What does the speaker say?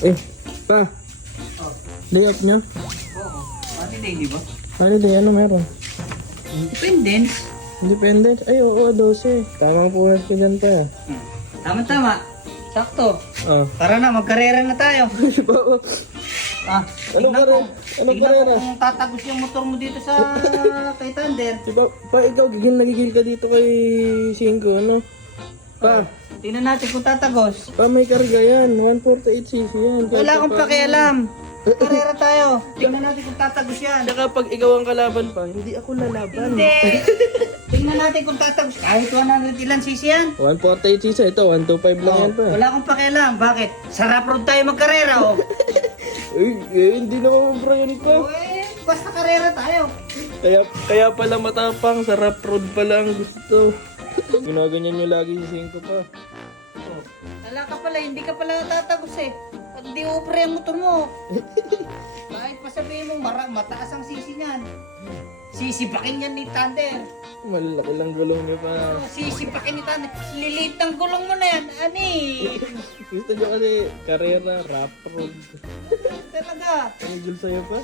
Eh, pa, Oh. day off nyo? Oo. Pati daily ba? Holiday, ano meron? Dependence. Independent? Ay, oo, 12. Tamang punat ko dyan pa. Tama-tama. Sakto. Ah. Tara na, magkarera na tayo. Ah, Ano tignan karera? ko. Ano Tignan ko karera? kung tatagos yung motor mo dito sa kay Thunder. Diba, pa, ikaw, nagigil ka dito kay Cinco, ano? Pa, Tingnan natin kung tatagos. pa, may karga yan. 148cc yan. Wala akong Pa- pakialam. Karera tayo. Tingnan natin kung tatagos yan. Tsaka pag ikaw ang kalaban pa, hindi ako lalaban. Hindi. Tingnan natin kung tatagos. Kahit 100 ilan cc yan. 148cc, ito, 125 lang yan pa. Wala akong pakialam. Bakit? Sarap road tayo magkarera, oh. Hindi naman bro yun pa. Basta karera tayo. Kaya pala matapang, sa rough road pala ang gusto. Ginaganyan nyo lagi si Cinco pa. Wala ka pala, hindi ka pala tatagos eh. At di upre ang motor mo. Kahit pa sabihin mo, mataas ang sisi niyan. Sisipakin yan ni Thunder. Malaki lang gulong niya pa. Sisipakin ni Thunder. Lilit ang gulong mo na yan, ani. Gusto nyo kasi karera, rough road. Talaga. Ang sa'yo pa.